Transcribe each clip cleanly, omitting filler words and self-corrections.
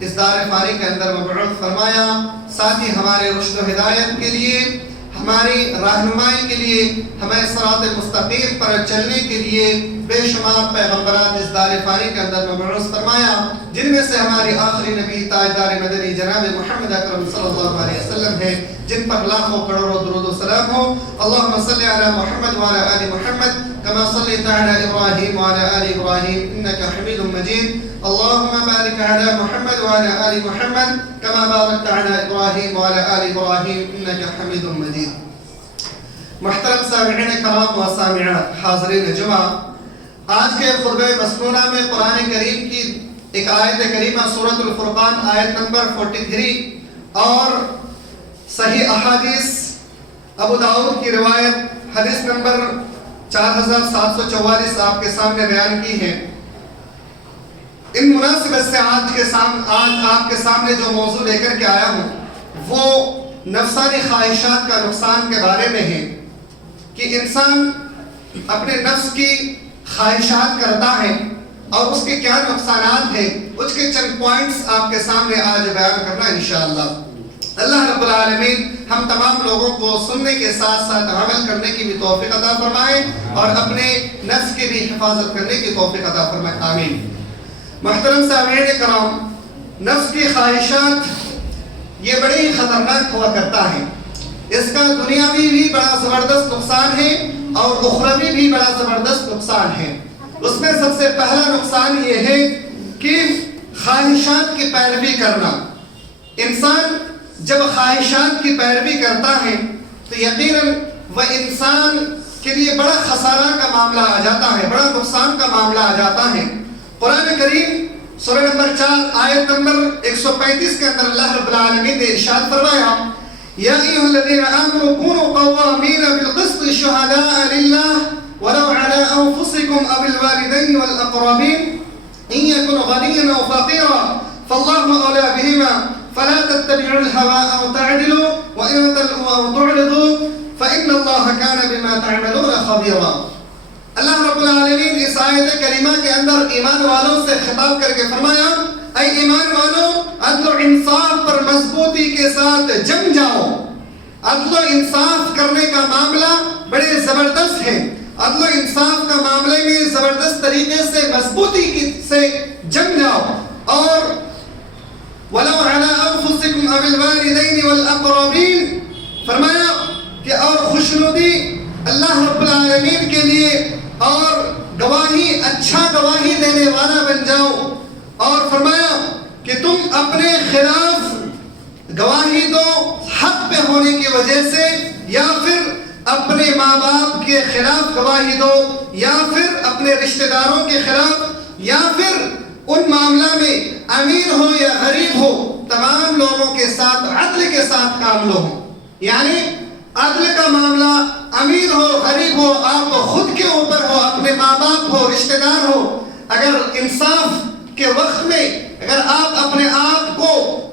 اس دار فانی کے اندر مبعوث فرمایا، ساتھ ہی ہمارے رشد و ہدایت کے لیے، ہماری رہنمائی کے لیے، ہمیں صراط مستقیم پر چلنے کے لیے بے شمار پیغمبران اس دار فانی کے اندر مبعوث فرمایا، جن میں سے ہماری آخری نبی تاجدار مدنی جناب محمد اکرم صلی اللہ علیہ وسلم ہے، جن پر لاکھوں کروڑوں درود و سلام ہو۔ اللہم صلی علی محمد وعلی آل محمد کما صلیت علی ابراہیم وعلی آل ابراہیم انک حمید مجید۔ اللہم بارک علی محمد وعلی آل محمد کما بارکت علی ابراہیم وعلی آل ابراہیم انک حمید مجید۔ محترم سامعین کرام و سامعات، حاضرین جمعہ، آج کے خطبہ مسنونہ میں قرآن کریم کی ایک آیت کریمہ سورۃ الفرقان آیت نمبر 43 اور صحیح احادیث ابو داؤد کی روایت حدیث نمبر 4744 آپ کے سامنے بیان کی ہے۔ ان مناسبت سے آج آپ کے سامنے جو موضوع لے کر کے آیا ہوں وہ نفسانی خواہشات کا نقصان کے بارے میں ہے، کہ انسان اپنے نفس کی خواہشات کرتا ہے اور اس کے کیا نقصانات ہیں، اس کے چند پوائنٹس آپ کے سامنے آج بیان کرنا انشاءاللہ۔ اللہ رب العالمین ہم تمام لوگوں کو سننے کے ساتھ ساتھ عمل کرنے کی بھی توفیق عطا فرمائے اور اپنے نفس کی بھی حفاظت کرنے کی توفیق عطا فرمائے، آمین۔ محترم سامعین کرام، نفس کی خواہشات یہ بڑی خطرناک ہوا کرتا ہے، اس کا دنیاوی بھی بڑا زبردست نقصان ہے اور اخروی بھی بڑا زبردست نقصان ہے۔ اس میں سب سے پہلا نقصان یہ ہے کہ خواہشات کی پیروی کرنا۔ انسان جب خواہشات کی پیروی کرتا ہے تو یقیناً وہ انسان کے لیے بڑا خسارہ کا معاملہ آ جاتا ہے، بڑا نقصان کا معاملہ آ جاتا ہے۔ قرآن کریم سورہ نمبر 4 آیت نمبر 135 کے اندر اللہ رب العالمین نے ارشاد فرمایا، یا ایھا الذین آمنوا کونوا قوامین بالقسط شہداء للہ ولو علی انفسکم او الوالدین والاقربین ان یکن غنیا او فقیرا فاللہ اولی بہما فلا تتبعوا الهوى أو تعدلوا وإن تلووا أو تعرضوا فإن الله كان بما تعملون خبيرا۔ اللہ رب العالمین اس آیت کریمہ کے اندر ایمان والوں سے خطاب کر کے فرمایا، اے ایمان والوں، عدل و انصاف پر مضبوطی کے ساتھ جم جاؤ۔ عدل و انصاف کرنے کا معاملہ بڑے زبردست ہے، عدل و انصاف کا معاملے میں زبردست طریقے سے مضبوطی سے جم جاؤ، اور وَلَوْ عَلَىٰ أَنفُسِكُمْ أَوِ الْوَالِدَيْنِ وَالْأَقْرَبِينَ، فرمایا کہ اور خوشنودی اللہ رب العالمین کے لیے اور گواہی، اچھا گواہی دینے والا بن جاؤ، اور فرمایا کہ تم اپنے خلاف گواہی دو حق پہ ہونے کی وجہ سے، یا پھر اپنے ماں باپ کے خلاف گواہی دو، یا پھر اپنے رشتہ داروں کے خلاف، یا پھر ان معاملہ میں امیر ہو یا غریب ہو تمام لوگوں کے ساتھ عدل کے ساتھ کام لو۔ یعنی عدل کا معاملہ امیر ہو غریب ہو، آپ خود کے اوپر ہو، اپنے ماں باپ ہو، رشتہ دار ہو، اگر انصاف کے وقت میں اگر آپ اپنے آپ کو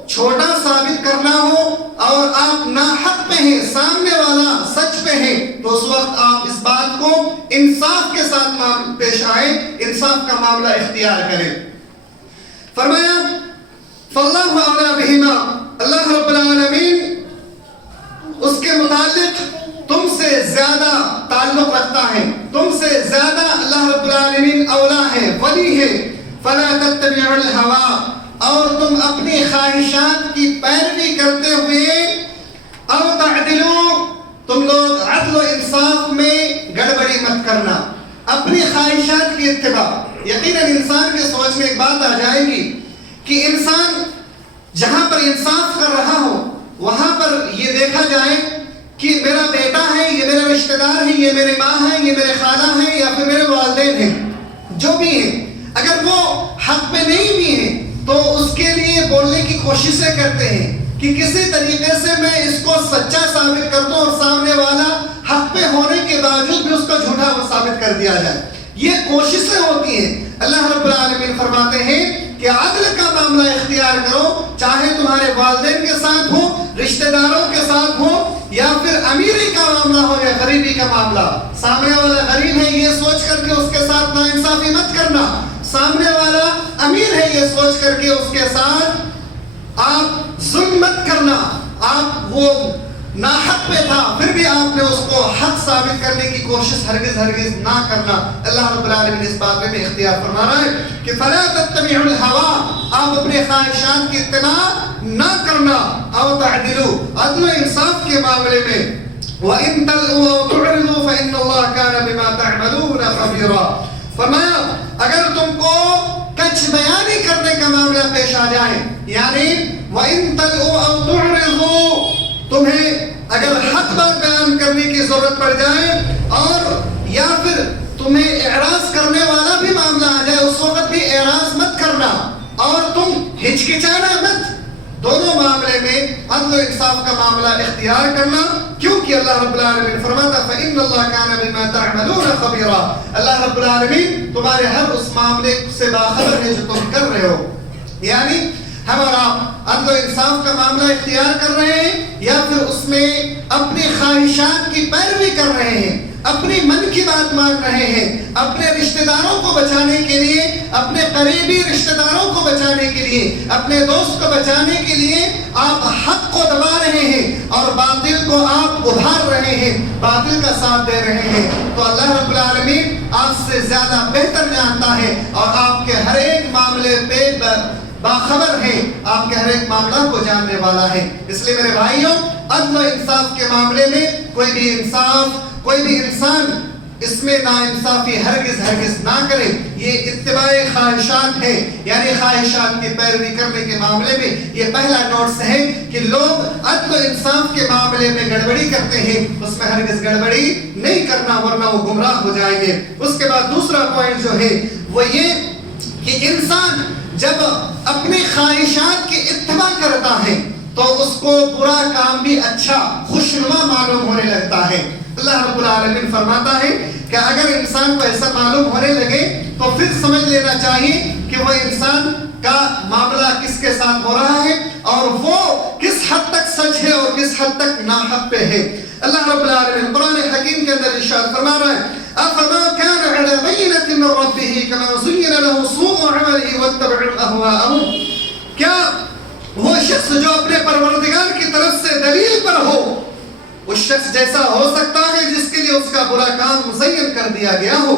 چھوٹا ثابت کرنا ہو اور آپ ناحق پہ ہیں، سامنے والا سچ پہ ہے، تو اس وقت آپ اس بات کو انصاف کے ساتھ پیش آئیں، انصاف کا معاملہ اختیار کریں۔ فرمایا فاللہ اولی بہما، اللہ رب العالمین اس کے متعلق تم سے زیادہ تعلق رکھتا ہے، تم سے زیادہ اللہ رب العالمین اولا ہے، ولی ہے۔ فلا تتبعوا الهوى، اور تم اپنی خواہشات کی پیروی کرتے ہوئے، او تعدلوا، تم لوگ عدل و انصاف میں گڑبڑی مت کرنا، اپنی خواہشات کی اتباع۔ یقیناً انسان کے سوچ میں ایک بات آ جائے گی کہ انسان جہاں پر انصاف کر رہا ہو وہاں پر یہ دیکھا جائے کہ میرا بیٹا ہے، یہ میرا رشتہ دار ہے، یہ میرے ماں ہے، یہ میرے خالہ ہیں، یا پھر میرے والدین ہیں، جو بھی ہیں، اگر وہ حق پہ نہیں بھی ہیں تو اس کے لیے بولنے کی کوششیں کرتے ہیں کہ کسی طریقے سے میں اس کو سچا ثابت کر دوں اور سامنے والا حق پہ ہونے کے باوجود بھی اس کو جھوٹا ثابت کر دیا جائے، یہ کوششیں ہوتی ہیں۔ اللہ رب العالمین فرماتے ہیں کہ عدل کا معاملہ اختیار کرو، چاہے تمہارے والدین کے ساتھ ہو، رشتہ داروں کے ساتھ ہو، یا پھر امیری کا معاملہ ہو یا غریبی کا معاملہ۔ سامنے والا غریب ہے یہ سوچ کر کے اس کے ساتھ ناانصافی مت کرنا، سامنے والا امیر ہے یہ سوچ کر کے اس کے ساتھ آپ ظلم مت کرنا. آپ وہ ناحق پہ تھا پھر بھی آپ نے اس کو حق ثابت کرنے کی کوشش ہرگز نہ کرنا. اللہ رب العالمین اس بارے میں اختیار فرما رہا ہے کہ فلا تتبعوا الهوى، آپ اپنے خواہشات کی اتباع نہ کرنا. او تعدلوا، عدل و انصاف کے معاملے میں. وَإِن تَلْوُوا أَوْ تُعْرِضُوا فَإِنَّ اللَّهَ كَانَ بِمَا تَعْمَلُونَ خَبِيرًا. فرمایا اگر تم کو کچھ بیانی کرنے کا معاملہ پیش آ جائے، یعنی وَإِن تَلْوُوا أَوْ تُعْرِضُوا، تمہیں اگر حق بات بیان کرنے کی ضرورت پڑ جائے اور یا پھر تمہیں اعراض کرنے والا بھی معاملہ آ جائے، اس وقت بھی اعراض مت کرنا اور تم ہچکچانا مت. دونوں معاملے میں عدل و انصاف کا معاملہ اختیار کرنا، کیونکہ اللہ رب العالمین فرماتا فَإِنَّ اللَّهَ كَانَ بِمَا تَعْمَلُونَ خَبِيرًا. اللہ رب العالمین تمہارے ہر اس معاملے سے باخبر ہے جو تم کر رہے ہو. یعنی ہم اور آپ عدل و انصاف کا معاملہ اختیار کر رہے ہیں یا پھر اس میں اپنی خواہشات کی پیروی کر رہے ہیں، اپنی من کی بات مان رہے ہیں. اپنے رشتہ داروں کو بچانے کے لیے، اپنے قریبی رشتہ داروں کو بچانے کے لیے، اپنے دوست کو بچانے کے لیے آپ حق کو دبا رہے ہیں اور باطل کو آپ ابھار رہے ہیں، باطل کا ساتھ دے رہے ہیں، تو اللہ رب العالمین آپ سے زیادہ بہتر جانتا ہے اور آپ کے ہر ایک معاملے پہ باخبر ہے، آپ کے ہر ایک معاملہ کو جاننے والا ہے. اس لیے میرے بھائیوں، عدل و انصاف کے معاملے میں کوئی بھی انسان اس میں ناانصافی ہرگز نہ کرے. یہ اتباع خواہشات ہے، یعنی خواہشات کی پیروی کرنے کے معاملے میں یہ پہلا نوٹس ہے کہ لوگ عدل و انصاف کے معاملے میں گڑبڑی کرتے ہیں. اس میں ہرگز گڑبڑی نہیں کرنا ورنہ وہ گمراہ ہو جائیں گے. اس کے بعد دوسرا پوائنٹ جو ہے وہ یہ کہ انسان جب اپنی خواہشات کی اتباع کرتا ہے تو اس کو برا کام بھی اچھا خوشنما معلوم ہونے لگتا ہے. اللہ رب العالمین فرماتا ہے کہ اگر انسان کو ایسا معلوم ہونے لگے تو پھر سمجھ لینا چاہیے کہ وہ انسان کا معاملہ کس کے ساتھ ہو رہا ہے اور وہ کس حد تک سچ ہے اور کس حد تک ناحق پہ ہے. اللہ رب العالمین قرآن حکیم کے اندر ارشاد فرما رہا ہے أَفَمَا كَانَ عَلَى بَيِّنَةٍ مِّن رَّبِّهِ كَمَا زُيِّنَ لَهُ سُوءُ عَمَلِهِ وَاتَّبَعُوا أَهْوَاءَهُمْ. کیا وہ شخص جو اپنے پروردگار کی طرف سے دلیل پر ہو، اس شخص جیسا ہو سکتا ہے جس کے لیے اس کا برا کام مزین کر دیا گیا ہو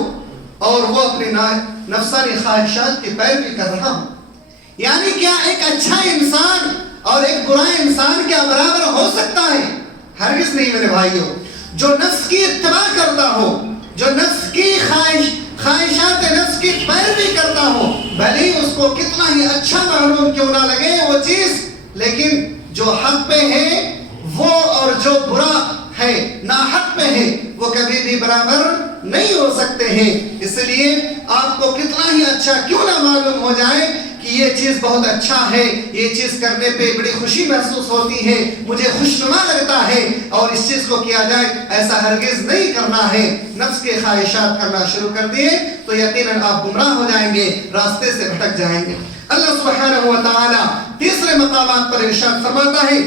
اور وہ اپنی نفسانی خواہشات کی پیروی کر رہا ہو؟ یعنی کیا ایک اچھا انسان اور ایک برا انسان کیا برابر ہو سکتا ہے؟ ہرگز نہیں میرے بھائیوں. جو نفس کی اتباع کرتا ہو، جو نفس کی خواہشات نفس کی پیروی کرتا ہو، بھلے اس کو کتنا ہی اچھا معلوم کیوں نہ لگے وہ چیز، لیکن جو حق پہ ہے وہ اور جو برا ہے ناحق پہ ہے وہ کبھی بھی برابر نہیں ہو سکتے ہیں. اس لیے آپ کو کتنا ہی اچھا کیوں نہ معلوم ہو جائے کہ یہ چیز بہت اچھا ہے، یہ چیز کرنے پہ بڑی خوشی محسوس ہوتی ہے، مجھے خوشنما لگتا ہے، اور اس چیز کو کیا جائے ایسا ہرگز نہیں کرنا ہے. نفس کے خواہشات کرنا شروع کر دیے تو یقیناً آپ گمراہ ہو جائیں گے، راستے سے بھٹک جائیں گے. اللہ سبحانہ و تعالی تیسرے مقامات پر ارشاد فرماتا ہے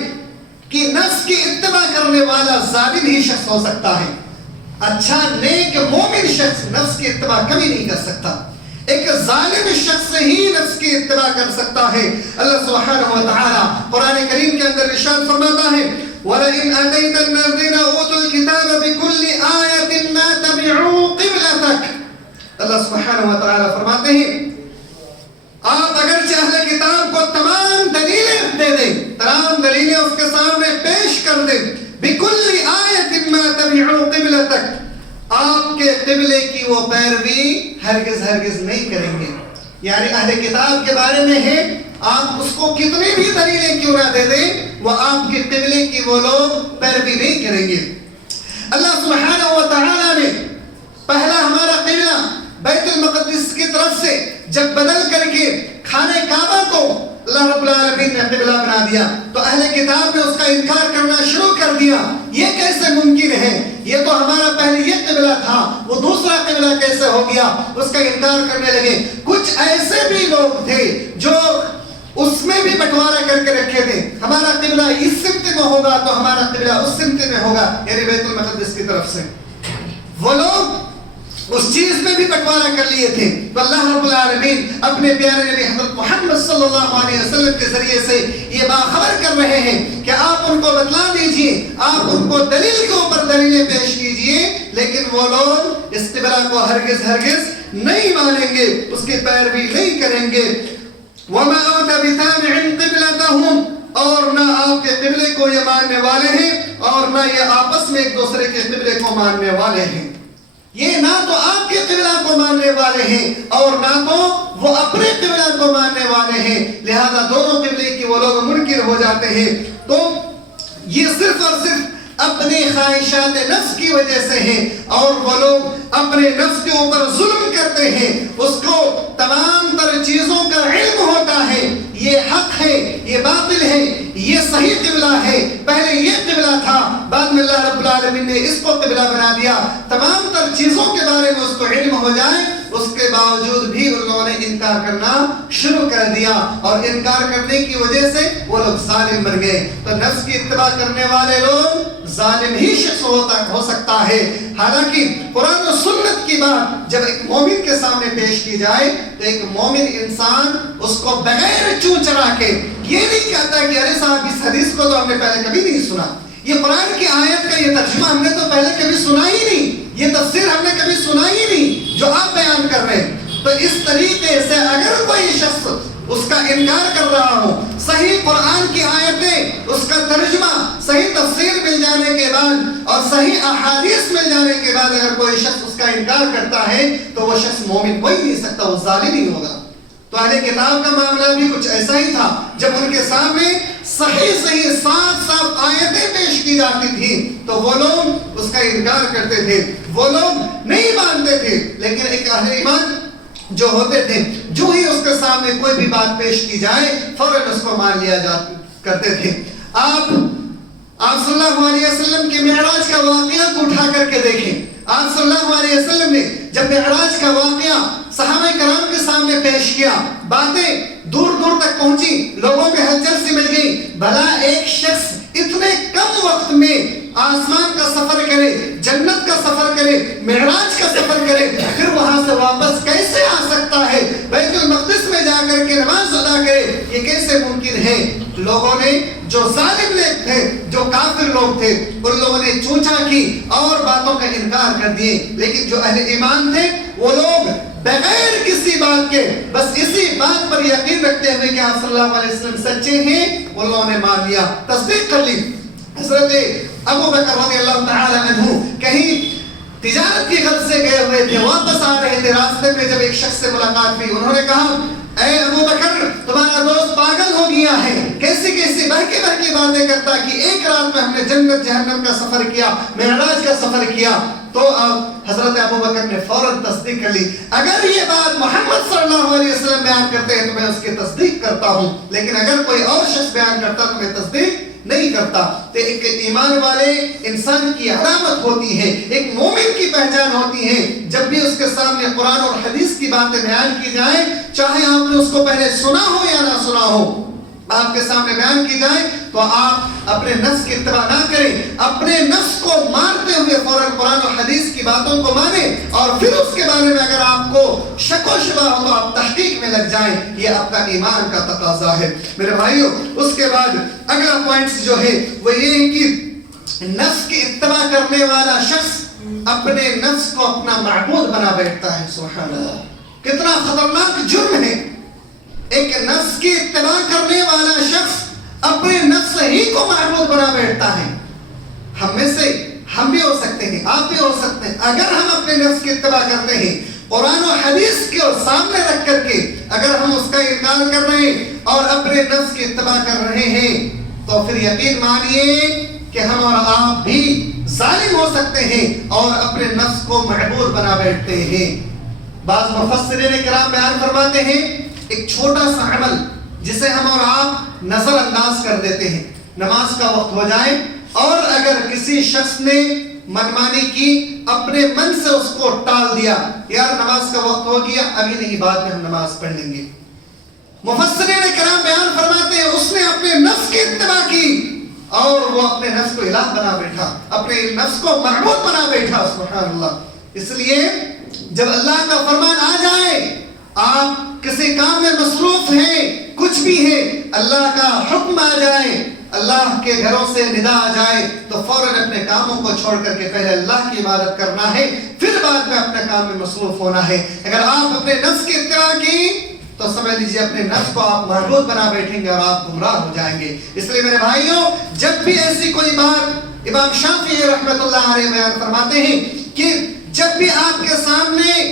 کہ نفس کی اتباع کرنے والا ظالم ہی شخص ہو سکتا ہے. اچھا نیک مومن شخص نفس کی اتباع کبھی نہیں کر سکتا. ایک ظالم شخص ہی نفس کی اتباع کر سکتا ہے. اللہ سبحانہ و تعالی قرآن کریم کے اندر ارشاد فرماتا ہے وَلَئِنْ أَتَيْتَ الَّذِينَ أُوتُوا الْكِتَابَ بِكُلِّ آيَةٍ مَا تَبِعُوا قِبْلَتَكَ. اللہ سبحانہ و تعالی فرماتے ہیں آپ اگرچہ اہل کتاب کو تمام دلیلیں دے دیں، تمام دلیلیں اس کے سامنے پیش کر دیں، بِكُلِّ آيَةٍ مَا تَبِعُوا قِبْلَتَكَ، آپ کے قبلے کی وہ پیروی ہرگز نہیں کریں گے. یعنی اہل کتاب کے بارے میں ہے، آپ اس کو کتنی بھی دلیلیں کیوں نہ دے دیں، وہ آپ کے قبلے کی وہ لوگ پیروی نہیں کریں گے. اللہ سبحانہ و تعالی نے پہلا ہمارا قبلہ بیت المقدس کی طرف سے جب بدل کر کے خانہ کعبہ کو اللہ رب العالمین نے قبلہ بنا دیا تو اہل کتاب نے اس کا انکار کرنا شروع کر دیا. یہ کیسے ممکن ہے؟ یہ تو ہمارا پہلے یہ قبلہ تھا، وہ دوسرا قبلہ کیسے ہو گیا؟ اس کا انکار کرنے لگے. کچھ ایسے بھی لوگ تھے جو اس میں بھی بٹوارا کر کے رکھے تھے، ہمارا قبلہ اس سمت میں ہوگا تو ہمارا قبلہ اس سمت میں ہوگا، یعنی بیت المقدس کی طرف سے. وہ لوگ اس چیز میں بھی بٹوارا کر لیے تھے. تو اللہ رب العالمین اپنے پیارے نبی حضرت محمد صلی اللہ علیہ وسلم کے ذریعے سے یہ باخبر کر رہے ہیں کہ آپ ان کو بتلا دیجئے, آپ ان کو دلیل کے اوپر دلیلیں پیش کیجئے, لیکن وہ لوگ اس قبلہ کو ہرگز نہیں مانیں گے, اس کی پیروی نہیں کریں گے. وَمَا أَوْتَ بِتَابِعٍ قِبْلَتَهُمْ, اور نہ آپ کے قبلے کو یہ ماننے والے ہیں اور نہ یہ آپس میں ایک دوسرے کے قبلے کو ماننے والے ہیں. یہ نہ تو آپ کے قبلہ کو ماننے والے ہیں اور نہ تو وہ اپنے قبلہ کو ماننے والے ہیں, لہذا دونوں قبلے کی وہ لوگ منکر ہو جاتے ہیں. تو یہ صرف اور صرف اپنی خواہشات نفس کی وجہ سے ہیں, اور وہ لوگ اپنے نفس کے اوپر ظلم کرتے ہیں. اس کو تمام تر چیزوں کا علم ہوتا ہے, یہ حق ہے, یہ باطل ہے, یہ صحیح قبلہ ہے, پہلے یہ قبلہ تھا, بعد میں اللہ رب العالمین نے اس کو قبلہ بنا دیا. تمام تر چیزوں کے بارے میں اس کو علم ہو جائے, اس کے باوجود بھی ان لوگوں نے انکار کرنا شروع کر دیا, اور انکار کرنے کی وجہ سے وہ لوگ ظالم بن گئے. تو نفس کی اتباع کرنے والے لوگ ظالم ہی شخص ہو سکتا ہے. حالانکہ قرآن و سنت کی بات جب ایک مومن کے سامنے پیش کی جائے تو ایک مومن انسان اس کو بغیر چوں چرا کے یہ نہیں کہتا کہ ارے صاحب اس حدیث کو تو ہم نے پہلے کبھی نہیں سنا, یہ قرآن کی آیت کا یہ ترجمہ ہم نے تو پہلے کبھی سنا ہی نہیں, یہ تفسیر ہم نے کبھی سنا ہی نہیں جو آپ بیان کر رہے ہیں. تو اس طریقے سے اگر کوئی شخص اس کا انکار کر رہا ہو, صحیح قرآن کی آیتیں, اس کا ترجمہ, صحیح تفسیر مل جانے کے بعد اور صحیح احادیث مل جانے کے بعد اگر کوئی شخص اس کا انکار کرتا ہے تو وہ شخص مومن ہو ہی نہیں سکتا, وہ ظالم ہی ہوگا. تو اہل کتاب کا معاملہ بھی کچھ ایسا ہی تھا. جب ان کے سامنے صحیح صاف آیتیں پیش کی جاتی تھی تو وہ لوگ اس کا انکار کرتے تھے, وہ لوگ نہیں مانتے تھے. لیکن ایک اہل ایمان جو ہوتے تھے, جو ہی اس کے سامنے کوئی بھی بات پیش کی جائے فوراً اس کو مان لیا کرتے تھے. آپ صلی اللہ علیہ وسلم کے معراج کا واقعہ کو اٹھا کر کے دیکھیں. آپ صلی اللہ علیہ وسلم نے جب معراج کا واقعہ صحابہ کرام کے سامنے پیش کیا, باتیں دور دور تک پہنچی, لوگوں میں ہلچل سی مل گئی. بھلا ایک شخص اتنے کم وقت میں آسمان کا سفر کرے, جنت کا سفر کرے, معراج کا سفر کرے, پھر وہاں سے واپس کیسے آ سکتا ہے, بیت المقدس میں جا کر کے نماز ادا کرے, یہ کیسے ممکن ہے؟ لوگوں نے, جو ظالم لوگ تھے, جو کافر لوگ تھے, ان لوگوں نے چونچا کی اور باتوں کا انکار کر دیے. لیکن جو اہل ایمان تھے وہ لوگ بغیر کسی بات کے بس اسی بات پر یقین رکھتے ہوئے کہ آپ صلی اللہ علیہ وسلم سچے ہیں, ان لوگوں نے مان لیا, تصدیق کر لی. حضرت ابو بکر رضی اللہ تعالی عنہ کہیں تجارت کی غرض سے گئے ہوئے تھے, واپس آ رہے تھے, راستے میں جب ایک شخص سے ملاقات ہوئی, انہوں نے کہا اے ابو بکر تمہارا دوست پاگل ہو گیا ہے, کیسی بہکی باتیں کرتا کہ ایک رات میں ہم نے جنت جہنم کا سفر کیا, معراج کا سفر کیا. تو حضرت ابو بکر نے فوراً تصدیق کر لی, اگر یہ بات محمد صلی اللہ علیہ وسلم بیان کرتے ہیں تو میں اس کی تصدیق کرتا ہوں, لیکن اگر کوئی اور شخص بیان کرتا تو میں تصدیق نہیں کرتا. تو ایک ایمان والے انسان کی علامت ہوتی ہے, ایک مومن کی پہچان ہوتی ہے, جب بھی اس کے سامنے قرآن اور حدیث کی باتیں بیان کی جائیں, چاہے آپ نے اس کو پہلے سنا ہو یا نہ سنا ہو, آپ کے سامنے بیان کی جائے تو آپ اپنے نفس کی اتباع نہ کریں, اپنے نفس کو مارتے ہوئے فوراً قرآن اور حدیث کی باتوں کو مانیں, اور پھر اس کے بارے میں اگر آپ کو شک و شبہ ہو تو آپ تحقیق میں لگ جائیں. یہ آپ کا ایمان کا تقاضا ہے میرے بھائیوں. اس کے بعد اگلا پوائنٹس جو ہے وہ یہ ہے کہ نفس کی اتباع کرنے والا شخص اپنے نفس کو اپنا معبود بنا بیٹھتا ہے. سبحان اللہ, کتنا خطرناک جرم ہے. ایک نفس کی اتباع کرنے والا شخص اپنے نفس ہی کو معبود بنا بیٹھتا ہے. ہم میں سے ہم بھی ہو سکتے ہیں, آپ بھی ہو سکتے ہیں. اگر ہم اپنے نفس کی اتباع کرتے ہیں, قرآن و حدیث کو سامنے رکھ کر کے اگر ہم اس کا انکار کر رہے ہیں اور اپنے نفس کی اتباع کر رہے ہیں, تو پھر یقین مانیے کہ ہم اور آپ بھی ظالم ہو سکتے ہیں اور اپنے نفس کو معبود بنا بیٹھتے ہیں. بعض مفسرین کرام بیان فرماتے ہیں ایک چھوٹا سا عمل جسے ہم اور آپ نظر انداز کر دیتے ہیں, نماز کا وقت ہو جائے اور اگر کسی شخص نے منمانی کی, اپنے من سے اس کو ٹال دیا, یار نماز کا وقت ہو گیا, ابھی نہیں, بعد میں ہم نماز پڑھ لیں گے. مفسرین کرام بیان فرماتے ہیں اس نے اپنے نفس کی اتباع کی اور وہ اپنے نفس کو الہ بنا بیٹھا, اپنے نفس کو معبود بنا بیٹھا. سبحان اللہ. اس لیے جب اللہ کا فرمان آ جائے، آپ کسی کام میں مصروف ہیں، کچھ بھی ہے، اللہ کا حکم آ جائے، اللہ کے گھروں سے ندا آ جائے، تو فوراً اپنے کاموں کو چھوڑ کر کے پہلے اللہ کی عبادت کرنا ہے، پھر بعد میں اپنے کام میں مصروف ہونا ہے۔ اگر آپ اپنے نفس کی اتباع کی تو سمجھ لیجیے اپنے نفس کو آپ معبود بنا بیٹھیں گے اور آپ گمراہ ہو جائیں گے۔ اس لیے میرے بھائیوں، جب بھی ایسی کوئی بات امام شافعی رحمۃ اللہ علیہ بیان فرماتے ہیں کہ جب بھی آپ کے سامنے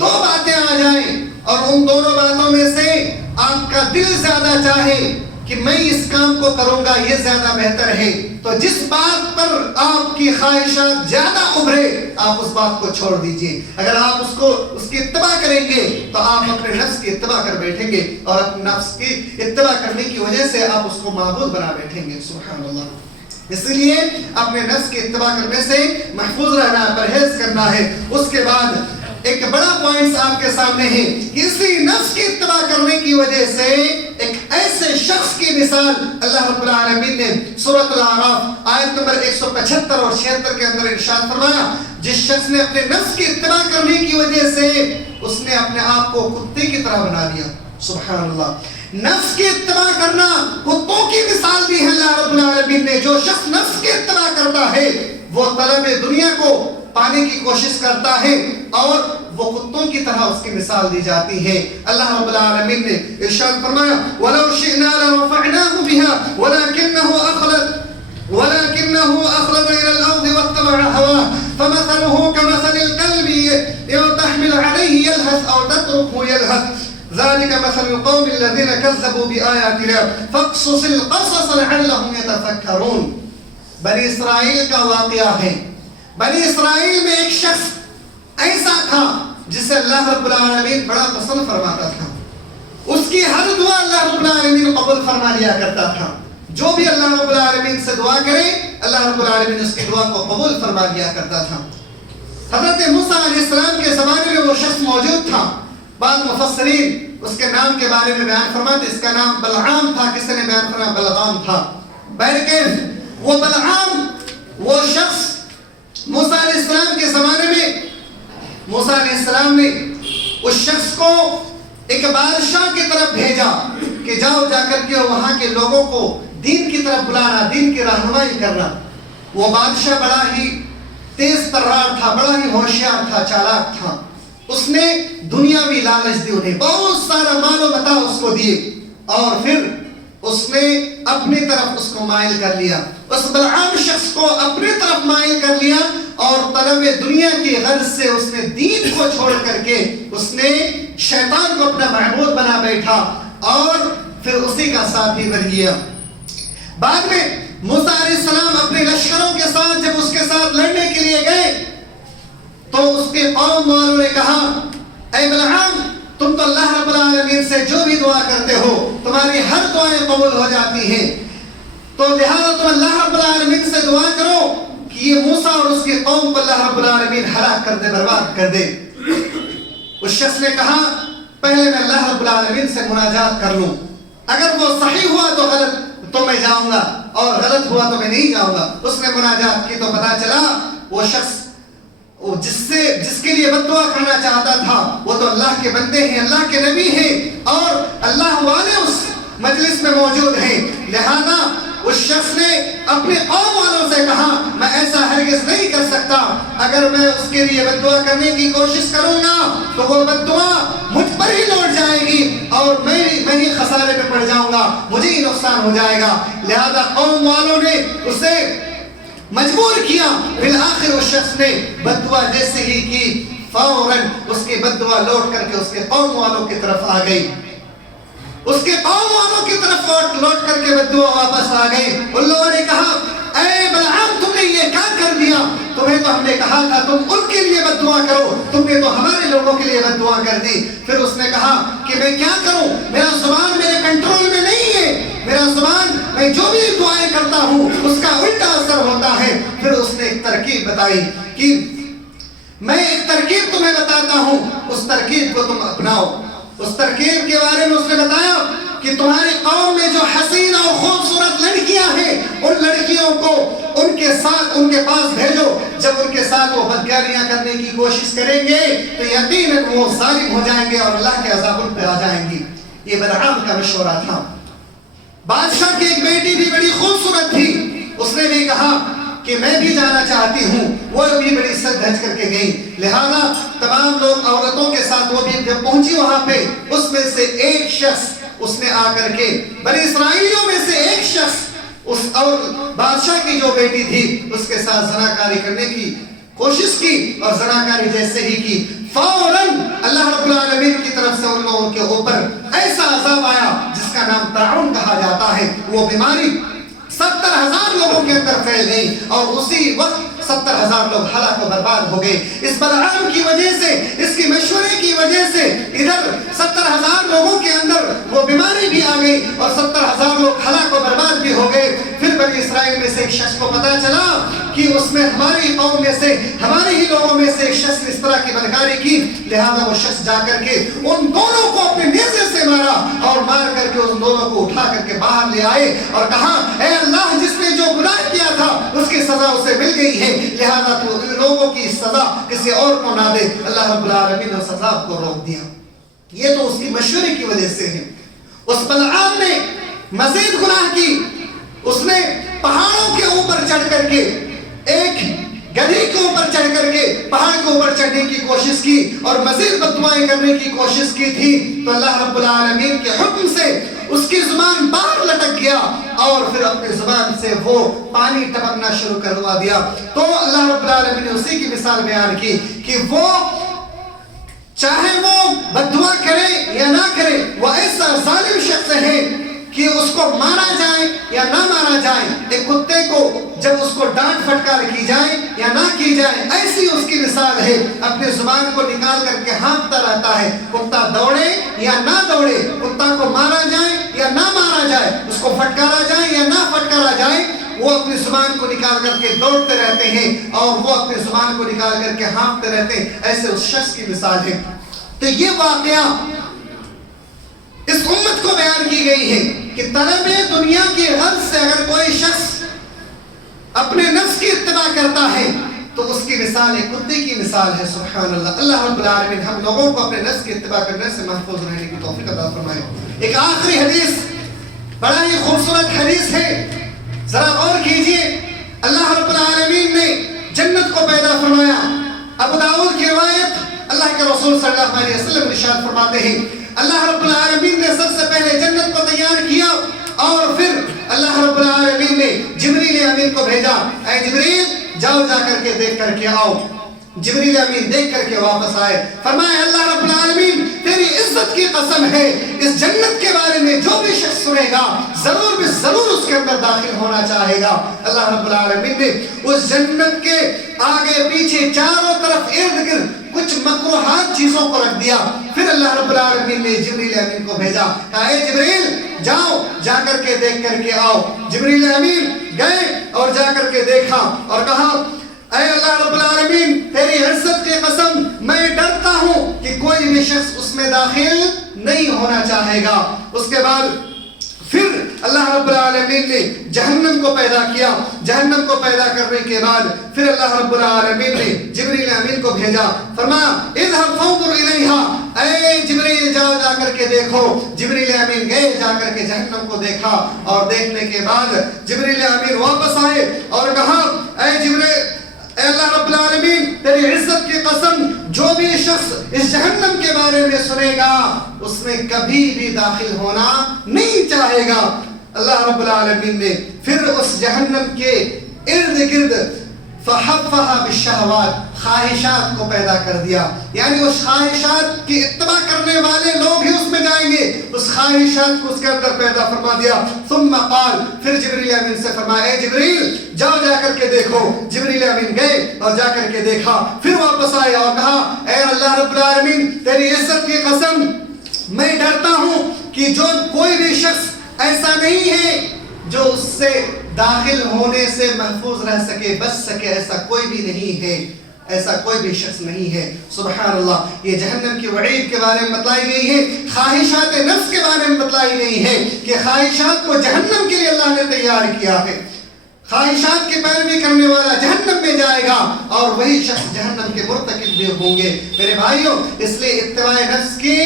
دو باتیں آ جائیں اور ان دونوں باتوں میں سے آپ کا دل زیادہ چاہے کہ میں اس کام کو کروں گا، یہ زیادہ بہتر ہے، تو جس بات پر آپ کی خواہشات زیادہ ابھرے آپ اس بات کو چھوڑ دیجئے۔ اگر آپ اس کی اتباع کریں گے تو آپ اپنے نفس کی اتباع کر بیٹھیں گے، اور اپنے نفس کی اتباع کرنے کی وجہ سے آپ اس کو معبود بنا بیٹھیں گے۔ سبحان اللہ۔ اس لیے اپنے نفس کی اتباع کرنے سے محفوظ رہنا، پرہیز کرنا ہے۔ اس کے بعد ایک بڑا پوائنٹس آپ کے سامنے ہے، اسی نفس کی اتباع کرنے کی وجہ سے ایک ایسے شخص کی مثال اللہ رب العالمین نے سورۃ الاعراف آیت نمبر 175 اور 76 کے اندر ارشاد فرمایا، جس شخص نے اپنے نفس کی اتباع کرنے کی وجہ سے اس نے اپنے آپ کو کتے کی طرح بنا لیا۔ سبحان اللہ۔ نفس کی اتباع کرنا، کتوں کی مثال دی ہے اللہ رب العالمین نے۔ جو شخص نفس کی اتباع کرتا ہے وہ طلب دنیا کو پانے کی کوشش کرتا ہے اور وہ کتوں کی طرح اس کی مثال دی جاتی ہے۔ اللہ رب العالمین نے ارشاد فرمایا، وَلَوْ شِئْنَا لَرَفَعْنَاهُ بِهَا وَلَكِنَّهُ أَخْلَدَ إِلَى الْأَرْضِ وَاتَّبَعَ هَوَاهُ فَمَثَلُهُ كَمَثَلِ الْكَلْبِ إِن تَحْمِلْ عَلَيْهِ يَلْهَثْ أَوْ تَتْرُكْهُ يَلْهَث ذَلِكَ مَثَلُ الْقَوْمِ الَّذِينَ كَذَّبُوا بِآيَاتِنَا فَاقْصُصِ الْقَصَصَ لَعَلَّهُمْ يَتَفَكَّرُونَ۔ بنی اسرائیل کا واقعہ ہے۔ بنی اسرائیل میں ایک شخص ایسا تھا جسے اللہ رب العالمین بڑا پسند فرماتا تھا، اس کی ہر دعا اللہ رب العالمین قبول فرما لیا کرتا تھا۔ جو بھی اللہ رب العالمین سے دعا کرے اللہ رب العالمین اس کی دعا کو قبول فرما لیا کرتا تھا۔ حضرت موسیٰ علیہ السلام کے زمانے میں وہ شخص موجود تھا۔ بعض مفسرین اس کے نام کے بارے میں بیان فرماتے، اس کا نام بلعام تھا، کسی نے بیان فرمایا بلعام تھا۔ بہرکیف وہ بلعام، وہ شخص موسیٰ علیہ السلام کے زمانے میں موسیٰ علیہ السلام نے اس شخص کو ایک بادشاہ کی طرف بھیجا کہ جاؤ جا کر کے وہاں کے لوگوں کو دین کی طرف بلانا، دین کی رہنمائی کرنا۔ وہ بادشاہ بڑا ہی تیز ترار تھا، بڑا ہی ہوشیار تھا، چالاک تھا۔ اس نے دنیاوی لالچ دی، انہیں بہت سارا مال و متاع اس کو دیے، اور پھر اس نے اپنی طرف اس کو مائل کر لیا، اس بلعام شخص کو اپنی طرف مائل کر لیا، اور طلب دنیا کی غرض سے اس نے دین کو چھوڑ کر کے اس نے شیطان کو اپنا معبود بنا بیٹھا اور پھر اسی کا ساتھی بن گیا۔ بعد میں موسیٰ علیہ السلام اپنے لشکروں کے ساتھ جب اس کے ساتھ لڑنے کے لیے گئے تو اس کے قوم والوں نے کہا، اے بلعام، تم تو اللہ رب العالمین سے جو بھی دعا کرتے ہو تمہاری ہر دعائیں قبول ہو جاتی ہیں، تو لہذا تم اللہ رب العالمین سے دعا کرو کہ یہ موسیٰ اور اس کی قوم کو اللہ رب العالمین ہلاک کر دے، برباد کر دے۔ اس شخص نے کہا، پہلے میں اللہ رب العالمین سے مناجات کر لوں، اگر وہ صحیح ہوا تو غلط تو میں جاؤں گا، اور غلط ہوا تو میں نہیں جاؤں گا۔ اس نے مناجات کی تو پتا چلا وہ شخص جس کے لیے بد دعا کرنا چاہتا تھا وہ تو اللہ کے بندے ہیں، اللہ کے نبی ہیں، اور اللہ والے اس مجلس میں موجود ہیں۔ لہذا اس شخص نے اپنے قوم والوں سے کہا، میں ایسا ہرگز نہیں کر سکتا، اگر میں اس کے لیے بد دعا کرنے کی کوشش کروں گا تو وہ بد دعا مجھ پر ہی لوٹ جائے گی اور میں ہی خسارے میں پڑ جاؤں گا، مجھے ہی نقصان ہو جائے گا۔ لہذا قوم والوں نے اسے مجبور کیا، بالآخر اس شخص نے بد دعا جیسے ہی کی فوراً اس کی بد دعا لوٹ کر کے اس کے قوم والوں کی طرف آ گئی، اس کے قوم والوں کی طرف لوٹ کر کے بد دعا واپس آ گئی۔ ان لوگوں نے کہا، اے بلعام، تم نے یہ کیا کر دیا؟ تمہیں تو ہم نے کہا تھا تم ان کے لیے بد دعا کرو، تم نے تو ہمارے لوگوں کے لیے بد دعا کر دی۔ پھر اس نے کہا کہ میں کیا کروں، میرا زبان میرے کنٹرول میں نہیں ہے، میرا زبان میں جو بھی دعائیں کرتا ہوں اس کا الٹا اثر ہوتا ہے۔ پھر اس نے ایک ترکیب بتائی کہ میں ایک ترکیب تمہیں بتاتا ہوں، اس ترکیب کو تم اپناؤ۔ اس ترکیب کے بارے میں اس نے بتایا کہ تمہاری قوم میں جو حسین اور خوبصورت لڑکیاں ہیں ان لڑکیوں کو ان کے پاس بھیجو، جب ان کے ساتھ وہ بدکاریاں کرنے کی کوشش کریں گے تو یقیناً وہ ظالم ہو جائیں گے اور اللہ کے عذاب ان پہ آ جائیں گی۔ یہ بلعام کا مشورہ تھا۔ بادشاہ کی ایک بیٹی بھی بڑی خوبصورت تھی، اس نے بھی کہا کہ میں بھی جانا چاہتی ہوں، وہ بھی بڑی سج دھج کر کے گئی۔ لہذا تمام لوگ عورتوں کے ساتھ وہ بھی جب پہنچی وہاں پہ، اس میں سے ایک شخص اس نے آ کر کے بنی اسرائیلیوں میں سے ایک شخص اس اور بادشاہ کی جو بیٹی تھی اس کے ساتھ زناکاری کرنے کی کوشش کی، اور زناکاری جیسے ہی کی فوراً اللہ رب العالمین کی طرف سے ان لوگوں کے اوپر ایسا عذاب آیا جس کا نام طاعون کہا جاتا ہے۔ وہ بیماری 70,000 لوگوں کے اندر پھیل گئی اور اسی وقت 70,000 لوگ ہلاک و برباد ہو گئے۔ اس بلعام کی وجہ سے، اس کی مشورے کی وجہ سے ادھر 70,000 لوگوں کے اندر وہ بیماری بھی آ گئی اور 70,000 لوگ ہلاک و برباد بھی ہو گئے۔ پھر بنی اسرائیل میں سے ایک شخص کو پتا چلا کہ اس میں ہماری قوم میں سے، ہمارے ہی لوگوں میں سے ایک شخص نے اس طرح کی بدکاری کی، لہذا وہ شخص جا کر کے ان دونوں کو اپنے نیزے سے مارا اور مار کر کے ان دونوں کو اٹھا کر کے باہر لے آئے اور کہا اے اللہ، جس نے جو گناہ کیا تھا اس کی سزا اسے مل گئی ہے، لہذا تو ان لوگوں کی سزا کسی اور کو نہ دے۔ اللہ رب العالمین نے سزا کو روک دیا۔ یہ تو اس کی مشورے کی وجہ سے ہے۔ اس بلعام نے مزید گناہ کی، اس نے پہاڑوں کے اوپر چڑھ کر کے، ایک گدھی کے اوپر چڑھ کر کے پہاڑ کے اوپر چڑھنے کی کوشش کی اور مزید بددعائیں کرنے کی کوشش کی تھی، تو اللہ رب العالمین کے حکم سے اس کی زبان باہر لٹک گیا اور پھر اپنی زبان سے وہ پانی ٹپکنا شروع کروا دیا۔ تو اللہ رب العالمین نے اسی کی مثال بیان کی کہ وہ چاہے وہ بددعا کرے یا نہ کرے، وہ ایسا ظالم شخص ہے کہ اس کو مارا جائے یا نہ مارا جائے، ایک کتے کو جب اس کو ڈانٹ پھٹکار کی جائے یا نہ کی جائے، ایسی اس کی مثال ہے۔ اپنی زبان کو نکال کر کے ہانپتا رہتا ہے، کتا دوڑے یا نہ دوڑے، کتا کو مارا جائے یا نہ مارا جائے، اس کو پھٹکارا جائے یا نہ پھٹکارا جائے، وہ اپنی زبان کو نکال کر کے دوڑتے رہتے ہیں اور وہ اپنی زبان کو نکال کر کے ہانپتے رہتے ہیں۔ ایسے اس شخص کی مثال ہے۔ تو یہ واقعہ اس امت کو بیان کی گئی ہے کہ طلب دنیا کی غرض سے اگر کوئی شخص اپنے نفس کی اتباع کرتا ہے تو اس کی مثال ایک کتے کی مثال ہے۔ سبحان اللہ۔ اللہ رب العالمین ہم لوگوں کو اپنے نفس کی اتباع کرنے سے محفوظ رہنے کی توفیق عطا فرمائے۔ ایک آخری حدیث، بڑا ہی خوبصورت حدیث ہے، ذرا غور کیجئے۔ اللہ رب العالمین نے جنت کو پیدا فرمایا۔ ابو داؤد کی روایت، اللہ کے رسول صلی اللہ علیہ وسلم ارشاد فرماتے ہیں اللہ رب العالمین نے سب سے پہلے جنت کو تیار کیا اور پھر اللہ رب العالمین نے جبریل امین کو بھیجا، اے جبریل جاؤ جا کر کے دیکھ کر کے آؤ۔ جبریل امین دیکھ کر کے واپس آئے، فرمایا اللہ رب العالمین تیری عزت کی قسم ہے، اس جنت کے بارے میں جو بھی شخص سنے گا ضرور بھی ضرور اس کے اندر داخل ہونا چاہے گا۔ اللہ رب العالمین نے اس جنت کے آگے پیچھے چاروں طرف ارد گرد کچھ مکروہات چیزوں کو رکھ دیا۔ پھر اللہ رب العالمین نے جبریل امین کو بھیجا، کہا اے جبریل جاؤ جا کر کے دیکھ کر کے آؤ۔ جبریل امین گئے اور جا کر کے دیکھا اور کہا اے اللہ رب العالمین تیری عزت کی قسم میں ڈرتا ہوں کہ کوئی بھی شخص اس میں داخل نہیں ہونا چاہے گا۔ اس کے بعد پھر اللہ رب العالمین نے جہنم کو پیدا کیا۔ جہنم کو پیدا کرنے کے بعد پھر اللہ رب العالمین نے جبریل امین کو بھیجا، فرمایا اذهب فانظر الیہا، اے جبریل جاؤ جا کر کے دیکھو۔ جبریل امین گئے، جا کر کے جہنم کو دیکھا اور دیکھنے کے بعد جبریل امین واپس آئے اور کہا اے جبریل، اے اللہ رب العالمین تیری عزت کی قسم جو بھی شخص اس جہنم کے بارے میں سنے گا اس میں کبھی بھی داخل ہونا نہیں چاہے گا۔ اللہ رب العالمین نے پھر اس جہنم کے ارد گرد فحفها بالشہوات، خواہشات کو پیدا کر دیا، یعنی اس خواہشات کی اتباع کرنے والے لوگ ہی اس میں جائیں گے۔ اس خواہشات کو اس کے اندر پیدا فرما دیا۔ ثم قال، پھر جبریل امین سے فرمایا اے جبریل جاؤ جا کر کے دیکھو۔ جبریل امین گئے اور جا کر کے دیکھا، پھر واپس آئے اور کہا اے اللہ رب العالمین تیری عزت کی قسم میں ڈرتا ہوں کہ جو کوئی بھی شخص ایسا نہیں ہے جو اس سے داخل ہونے سے محفوظ رہ سکے، بچ سکے، ایسا کوئی بھی نہیں ہے۔ ایسا کوئی بھی شخص نہیں ہے. سبحان اللہ. یہ جہنم کی وعید کے بارے میں بتلائی گئی ہے, خواہشات نفس کے بارے میں بتلائی گئی ہے کہ خواہشات کو جہنم کے لیے اللہ نے تیار کیا ہے. خواہشات کی پیروی کرنے والا جہنم میں جائے گا اور وہی شخص جہنم کے مرتکب بھی ہوں گے. میرے بھائیوں, اس لیے اتباع نفس کی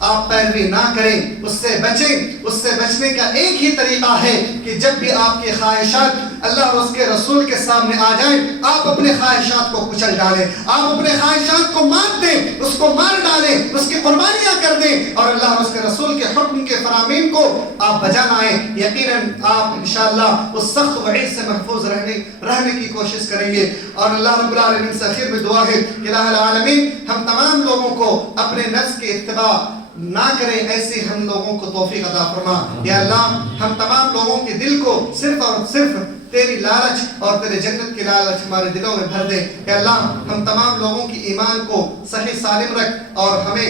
آپ پیروی نہ کریں, اس سے بچیں. اس سے بچنے کا ایک ہی طریقہ ہے کہ جب بھی آپ کی خواہشات اللہ اور اس کے رسول کے سامنے آ جائیں, آپ اپنے خواہشات کو کچل ڈالیں, آپ اپنے خواہشات کو مار دیں, اس کو مار ڈالیں, اس کی قربانیاں کر دیں اور اللہ اور اس کے رسول کے حکم کے فرامین کو آپ بجا لائیں. یقیناً آپ انشاءاللہ اس سخت وعید سے محفوظ رہنے کی کوشش کریں گے. اور اللہ رب العالمین سے آخر میں دعا ہے کہ الہ العالمین ہم تمام لوگوں کو اپنے نفس کی اتباع نہ کریں, ایسی ہم لوگوں کو توفیق عطا فرما. یا اللہ, ہم تمام لوگوں کے دل کو صرف اور صرف تیری لالچ اور تیرے جنت کی لالچ ہمارے دلوں میں بھر دے. یا اللہ, ہم تمام لوگوں کی ایمان کو صحیح سالم رکھ اور ہمیں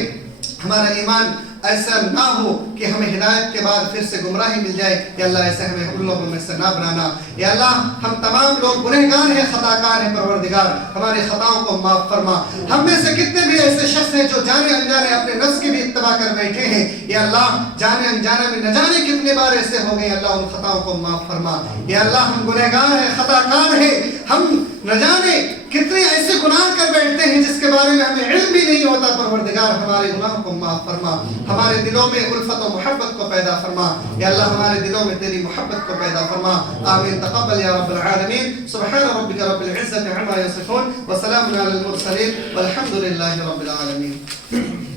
ہمارا ایمان ایسا نہ ہو کہ ہمیں ہدایت کے بعد پھر سے گمراہی مل جائے. یا اللہ, ایسے ہمیں ان لوگوں میں سے نہ بنانا. یا اللہ, ہم تمام لوگ گنہگار ہیں, خطا کار ہیں. پروردگار, ہماری خطاؤں کو معاف فرما. ہم میں سے کتنے بھی ایسے شخص ہیں جو جانے انجانے اپنے نفس کی بھی اتباع کر بیٹھے ہیں. یا اللہ, جانے انجانے میں نہ جانے کتنے بار ایسے ہو گئے. اللہ, ان خطاؤں کو معاف فرما. یا اللہ, ہم گنہگار ہیں, خطا کار ہیں. ہم نہ جانے کتنے ایسے گناہ کر بیٹھتے ہیں جس کے بارے میں ہمیں علم بھی نہیں ہوتا. پروردگار, ہمارے گناہوں کو معاف فرما. ہمارے دلوں میں الفت و محبت کو پیدا فرما. یا اللہ, ہمارے دلوں میں تیری محبت کو پیدا فرما. آمین. تقبل یا رب العالمین. سبحان ربک رب العزة عما یصفون وسلام علی المرسلین والحمد للہ رب العالمین.